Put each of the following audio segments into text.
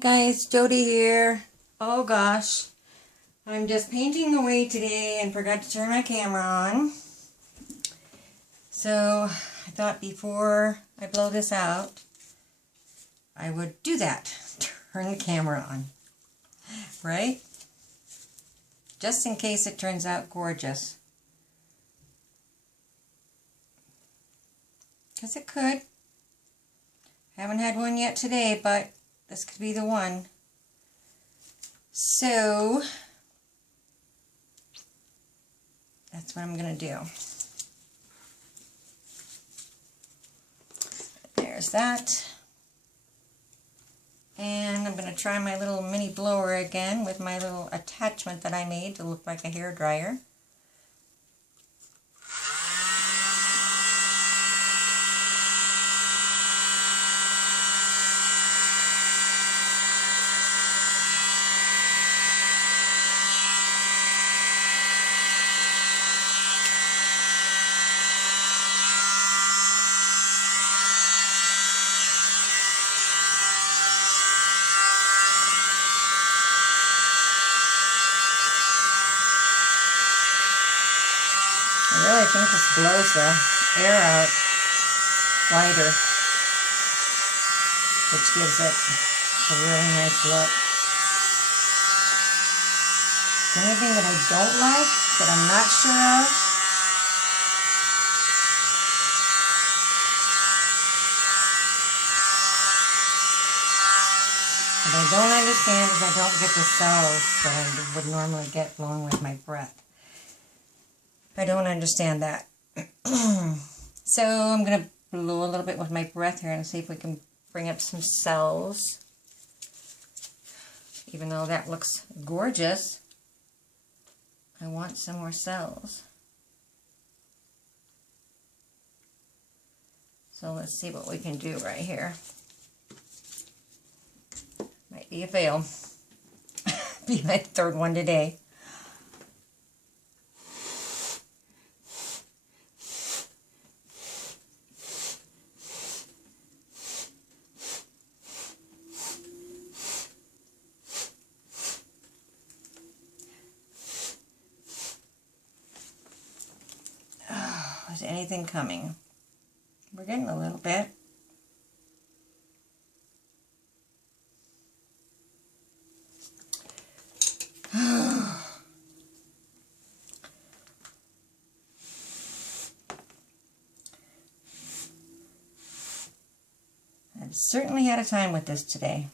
Guys, Jody here. Oh gosh, I'm just painting away today and forgot to turn my camera on. So I thought before I blow this out, I would do that. Turn the camera on, right? Just in case it turns out gorgeous. Because it could. Haven't had one yet today, but this could be the one. So that's what I'm going to do. There's that. And I'm going to try my little mini blower again with my little attachment that I made to look like a hair dryer. I really think this blows the air out wider, which gives it a really nice look. The only thing that I don't like, that I'm not sure of, what I don't understand is I don't get the cells that I would normally get blowing with my breath. I don't understand that. So I'm going to blow a little bit with my breath here and see if we can bring up some cells. Even though that looks gorgeous, I want some more cells. So let's see what we can do right here. Might be a fail. Be my third one today. Is anything coming? We're getting a little bit. I've certainly had a time with this today.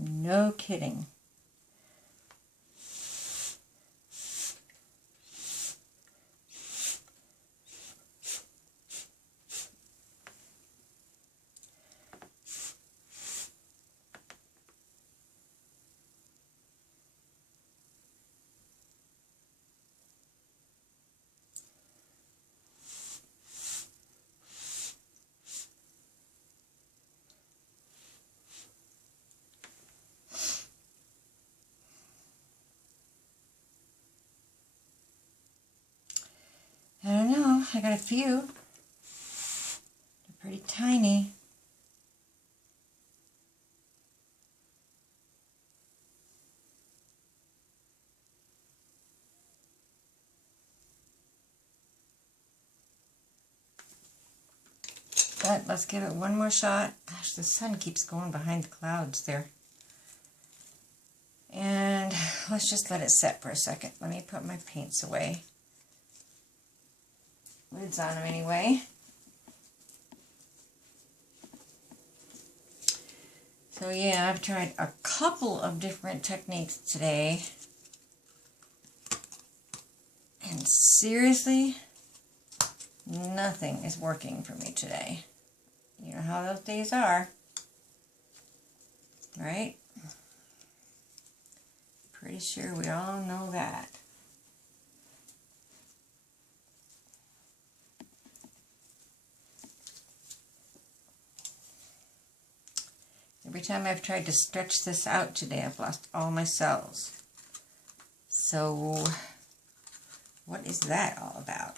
No kidding. I don't know, I got a few. They're pretty tiny. But let's give it one more shot. Gosh, the sun keeps going behind the clouds there. And let's just let it set for a second. Let me put my paints away. Lid's on them anyway. So yeah, I've tried a couple of different techniques today. And seriously, nothing is working for me today. You know how those days are, right? Pretty sure we all know that. Every time I've tried to stretch this out today, I've lost all my cells. So What is that all about?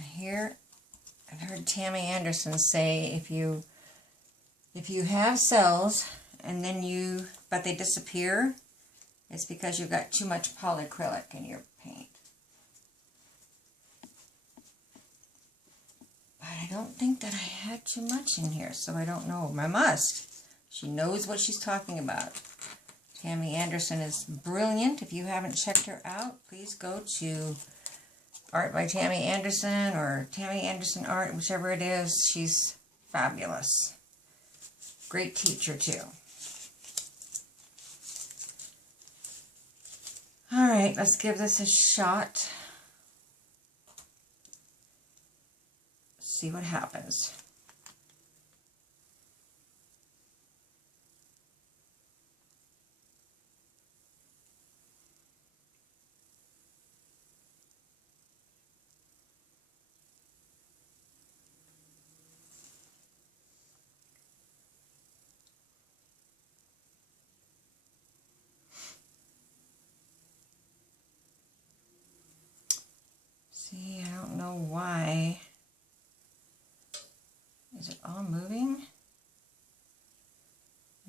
Here, I've heard Tammy Anderson say if you have cells and then but they disappear, it's because you've got too much polyacrylic in your paint. But I don't think that I had too much in here, so I don't know. I must. She knows what she's talking about. Tammy Anderson is brilliant. If you haven't checked her out, please go to Art by Tammy Anderson or Tammy Anderson Art, whichever it is. She's fabulous. Great teacher, too. All right, let's give this a shot. See what happens. See, I don't know why. Is it all moving?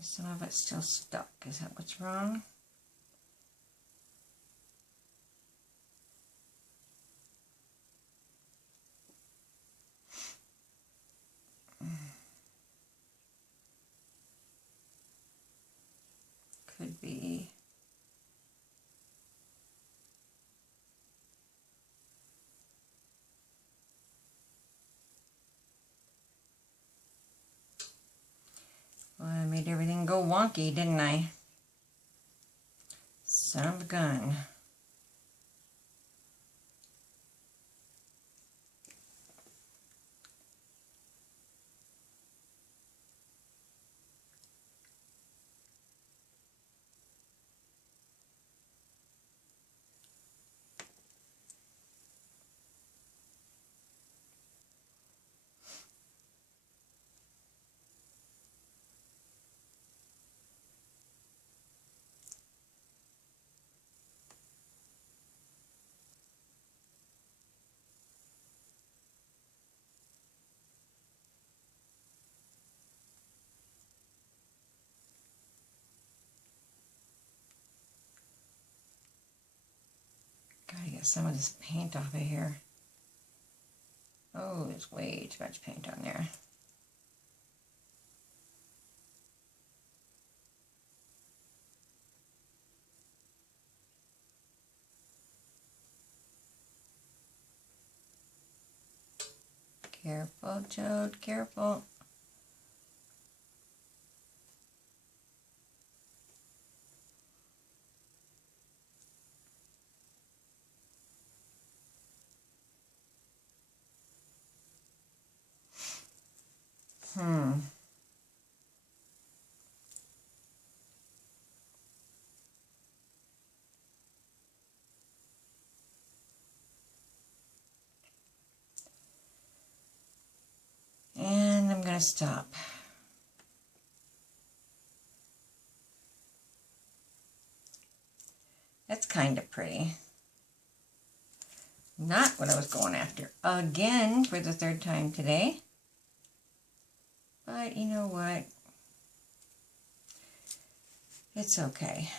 Some of it's still stuck. Is that what's wrong? Could be. Well, I made everything go wonky, didn't I? Son of a gun. Gotta get some of this paint off of here. Oh, there's way too much paint on there. Careful, Toad, careful. And I'm going to stop. That's kind of pretty. Not what I was going after again for the third time today. But you know what? It's okay.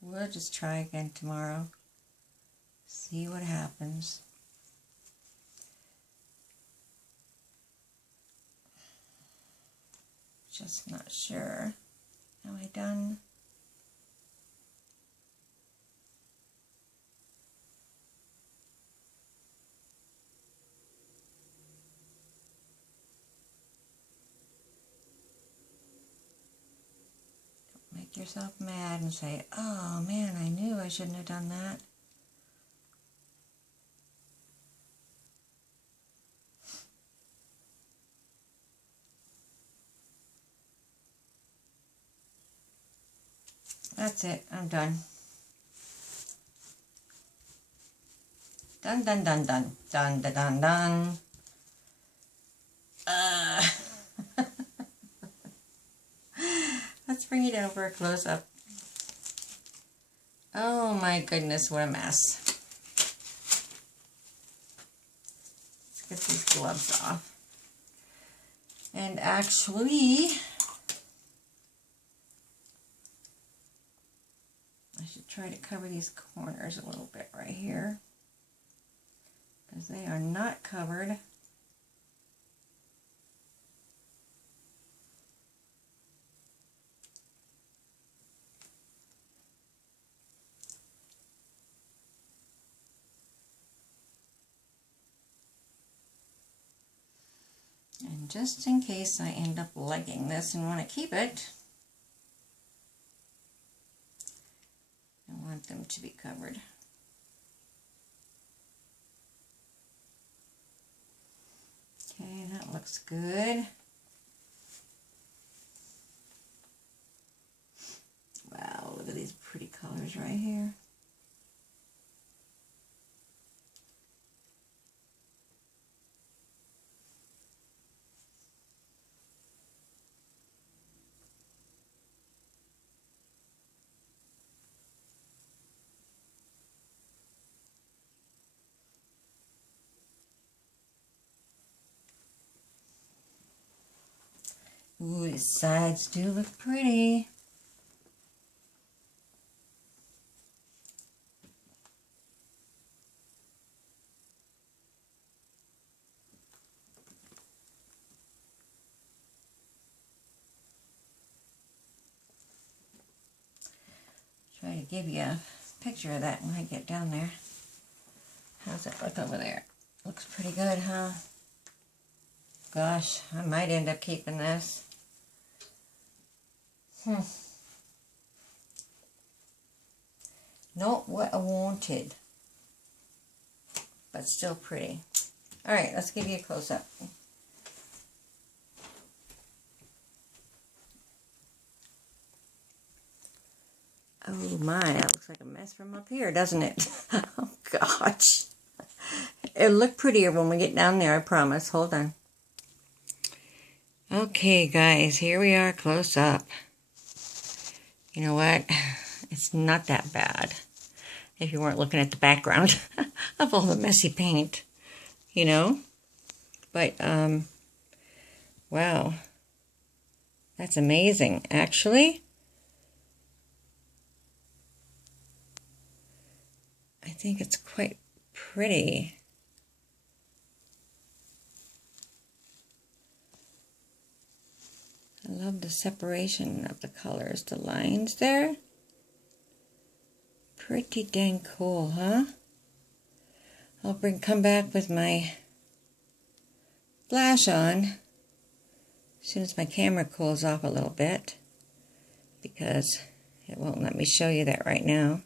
We'll just try again tomorrow. See what happens. Just not sure. Am I done? Don't make yourself mad and say, oh man, I knew I shouldn't have done that. That's it. I'm done. Done, done, done, done. Done, done, done, done. Let's bring it over close up. Oh my goodness, what a mess. Let's get these gloves off. And actually, I should try to cover these corners a little bit right here, because they are not covered. And just in case I end up liking this and want to keep it, I want them to be covered. Okay, that looks good. Wow, look at these pretty colors right here. Ooh, these sides do look pretty. Try to give you a picture of that when I get down there. How's it look over there? Looks pretty good, huh? Gosh, I might end up keeping this. Not what I wanted, but still pretty. All right, let's give you a close-up. Oh my, that looks like a mess from up here, doesn't it? Oh gosh. It'll look prettier when we get down there, I promise. Hold on. Okay guys, here we are close up. You know what? It's not that bad if you weren't looking at the background of all the messy paint, you know? But, wow. That's amazing, actually. I think it's quite pretty. I love the separation of the colors, the lines there. Pretty dang cool, huh? I'll come back with my flash on as soon as my camera cools off a little bit, because it won't let me show you that right now.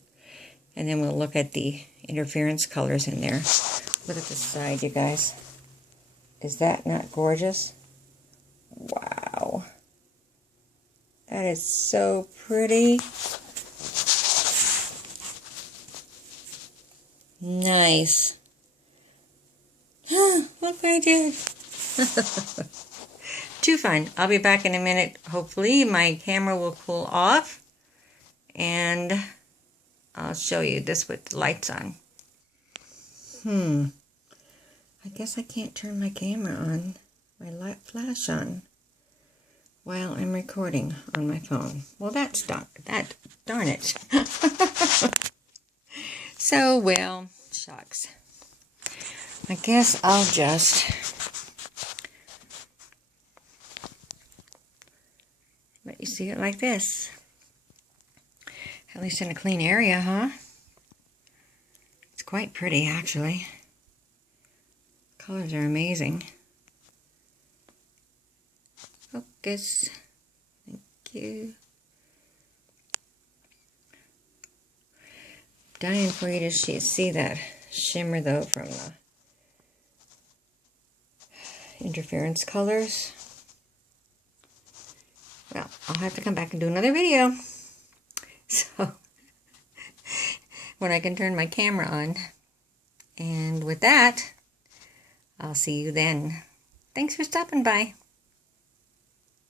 And then we'll look at the interference colors in there. Look at this side, you guys. Is that not gorgeous? Wow. That is so pretty. Nice. Look what I did. Too fun. I'll be back in a minute. Hopefully my camera will cool off. And I'll show you this with the lights on. I guess I can't turn my camera on, my light flash on, while I'm recording on my phone. Well, darn it. So, well, shucks. I guess I'll just let you see it like this. At least in a clean area, huh? It's quite pretty, actually. Colors are amazing. Focus. Thank you. Dying for you to see that shimmer, though, from the interference colors. Well, I'll have to come back and do another video. So, when I can turn my camera on. And with that, I'll see you then. Thanks for stopping by.